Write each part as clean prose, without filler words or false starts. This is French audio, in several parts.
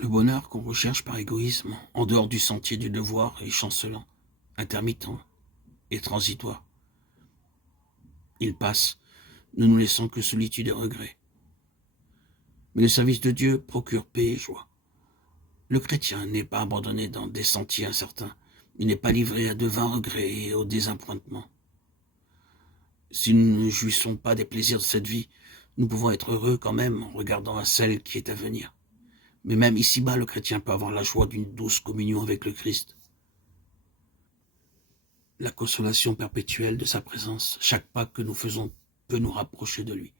Le bonheur qu'on recherche par égoïsme, en dehors du sentier du devoir, est chancelant, intermittent et transitoire. Il passe, ne nous laissant que solitude et regret. Mais le service de Dieu procure paix et joie. Le chrétien n'est pas abandonné dans des sentiers incertains. Il n'est pas livré à de vains regrets et au désappointement. Si nous ne jouissons pas des plaisirs de cette vie, nous pouvons être heureux quand même en regardant à celle qui est à venir. Mais même ici-bas, le chrétien peut avoir la joie d'une douce communion avec le Christ. La consolation perpétuelle de sa présence, chaque pas que nous faisons peut nous rapprocher de lui,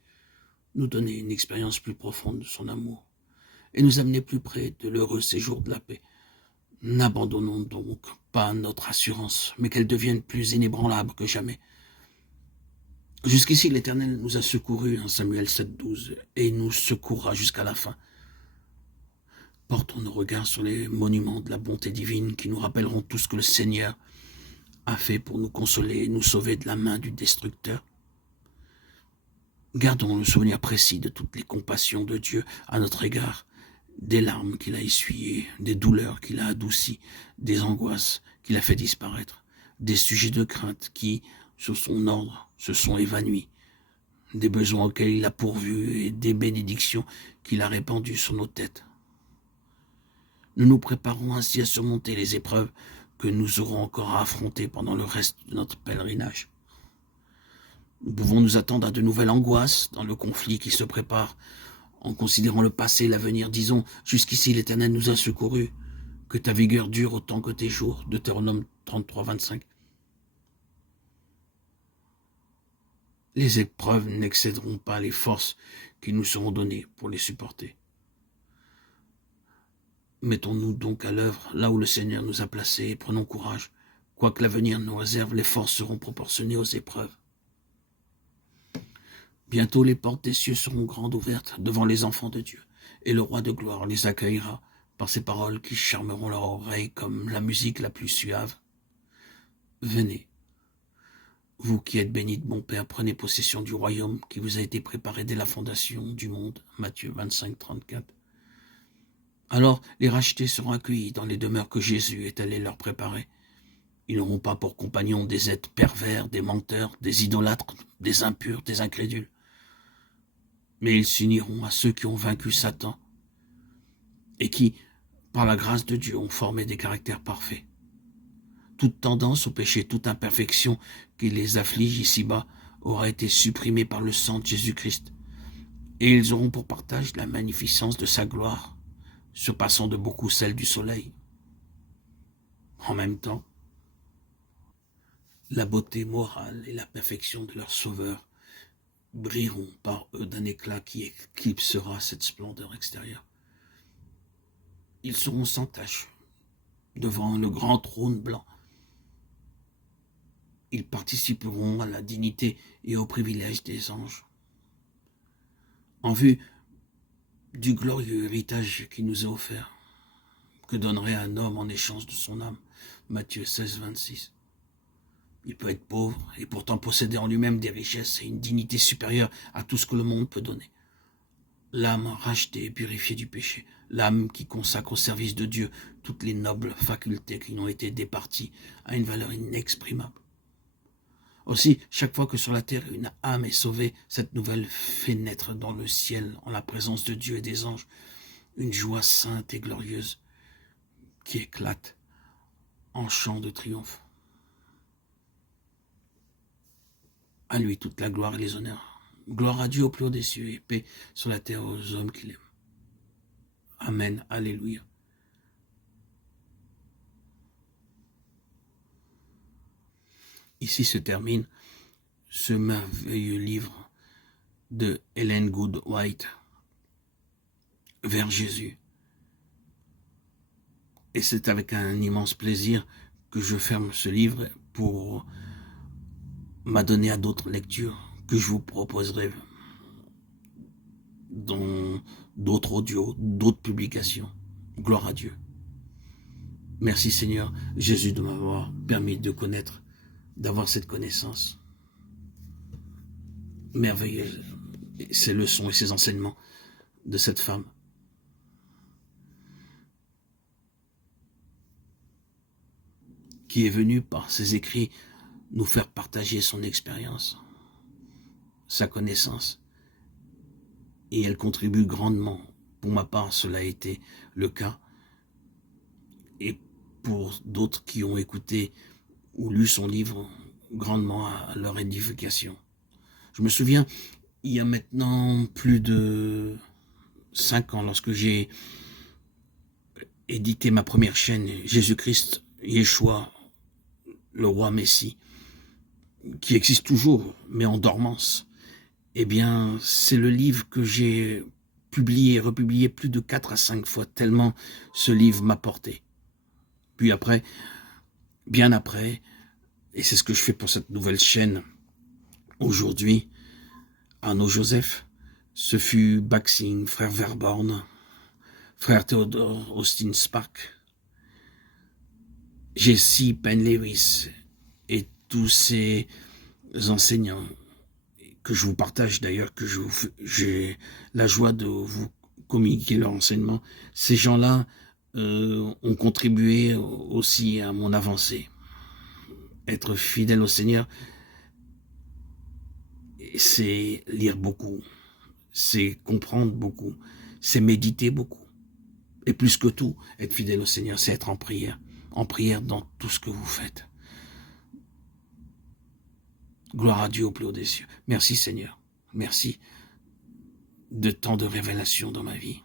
nous donner une expérience plus profonde de son amour et nous amener plus près de l'heureux séjour de la paix. N'abandonnons donc pas notre assurance, mais qu'elle devienne plus inébranlable que jamais. Jusqu'ici, l'Éternel nous a secourus en Samuel 7,12 et il nous secourra jusqu'à la fin. Portons nos regards sur les monuments de la bonté divine qui nous rappelleront tout ce que le Seigneur a fait pour nous consoler et nous sauver de la main du destructeur. Gardons le souvenir précis de toutes les compassions de Dieu à notre égard, des larmes qu'il a essuyées, des douleurs qu'il a adoucies, des angoisses qu'il a fait disparaître, des sujets de crainte qui, sous son ordre, se sont évanouis, des besoins auxquels il a pourvu et des bénédictions qu'il a répandues sur nos têtes. Nous nous préparons ainsi à surmonter les épreuves que nous aurons encore à affronter pendant le reste de notre pèlerinage. Nous pouvons nous attendre à de nouvelles angoisses dans le conflit qui se prépare. En considérant le passé et l'avenir, disons, jusqu'ici l'Éternel nous a secourus, que ta vigueur dure autant que tes jours. Deutéronome 33, 25. Les épreuves n'excéderont pas les forces qui nous seront données pour les supporter. Mettons-nous donc à l'œuvre là où le Seigneur nous a placés et prenons courage. Quoi que l'avenir nous réserve, les forces seront proportionnées aux épreuves. Bientôt les portes des cieux seront grandes ouvertes devant les enfants de Dieu, et le roi de gloire les accueillera par ces paroles qui charmeront leur oreille comme la musique la plus suave. Venez, vous qui êtes bénis de mon Père, prenez possession du royaume qui vous a été préparé dès la fondation du monde. Matthieu 25, 34. Alors les rachetés seront accueillis dans les demeures que Jésus est allé leur préparer. Ils n'auront pas pour compagnons des êtres pervers, des menteurs, des idolâtres, des impurs, des incrédules. Mais ils s'uniront à ceux qui ont vaincu Satan et qui, par la grâce de Dieu, ont formé des caractères parfaits. Toute tendance au péché, toute imperfection qui les afflige ici-bas aura été supprimée par le sang de Jésus-Christ. Et ils auront pour partage la magnificence de sa gloire, surpassant de beaucoup celle du soleil. En même temps, la beauté morale et la perfection de leur Sauveur brilleront par eux d'un éclat qui éclipsera cette splendeur extérieure. Ils seront sans tache devant le grand trône blanc. Ils participeront à la dignité et au privilège des anges. En vue du glorieux héritage qui nous est offert, que donnerait un homme en échange de son âme, Matthieu 16, 26. Il peut être pauvre et pourtant posséder en lui-même des richesses et une dignité supérieure à tout ce que le monde peut donner. L'âme rachetée et purifiée du péché, l'âme qui consacre au service de Dieu toutes les nobles facultés qui n'ont été départies à une valeur inexprimable. Aussi, chaque fois que sur la terre une âme est sauvée, cette nouvelle fait naître dans le ciel, en la présence de Dieu et des anges, une joie sainte et glorieuse qui éclate en chant de triomphe. À lui toute la gloire et les honneurs. Gloire à Dieu au plus haut des cieux et paix sur la terre aux hommes qu'il aime. Amen. Alléluia. Ici se termine ce merveilleux livre de Ellen Good White, Vers Jésus. Et c'est avec un immense plaisir que je ferme ce livre pour m'adonner à d'autres lectures que je vous proposerai dans d'autres audios, d'autres publications. Gloire à Dieu. Merci Seigneur Jésus de m'avoir permis de connaître, d'avoir cette connaissance merveilleuse, ces leçons et ces enseignements de cette femme. qui est venu par ses écrits nous faire partager son expérience, sa connaissance. Et elle contribue grandement. Pour ma part, cela a été le cas. Et pour d'autres qui ont écouté ou lu son livre, grandement à leur édification. Je me souviens, il y a maintenant plus de 5 ans, lorsque j'ai édité ma première chaîne, Jésus-Christ, Yeshua, le roi Messie, qui existe toujours, mais en dormance. Eh bien, c'est le livre que j'ai publié et republié plus de 4 à 5 fois, tellement ce livre m'a porté. Puis après, bien après, et c'est ce que je fais pour cette nouvelle chaîne aujourd'hui, Arnaud Joseph, ce fut Baxing, frère Verborn, frère Theodore Austin Spark, Jesse Penn Lewis et tous ces enseignants que je vous partage d'ailleurs, que j'ai la joie de vous communiquer leur enseignement. Ces gens-là ont contribué aussi à mon avancée. Être fidèle au Seigneur, c'est lire beaucoup, c'est comprendre beaucoup, c'est méditer beaucoup. Et plus que tout, être fidèle au Seigneur, c'est être en prière dans tout ce que vous faites. Gloire à Dieu au plus haut des cieux. Merci Seigneur, merci de tant de révélations dans ma vie.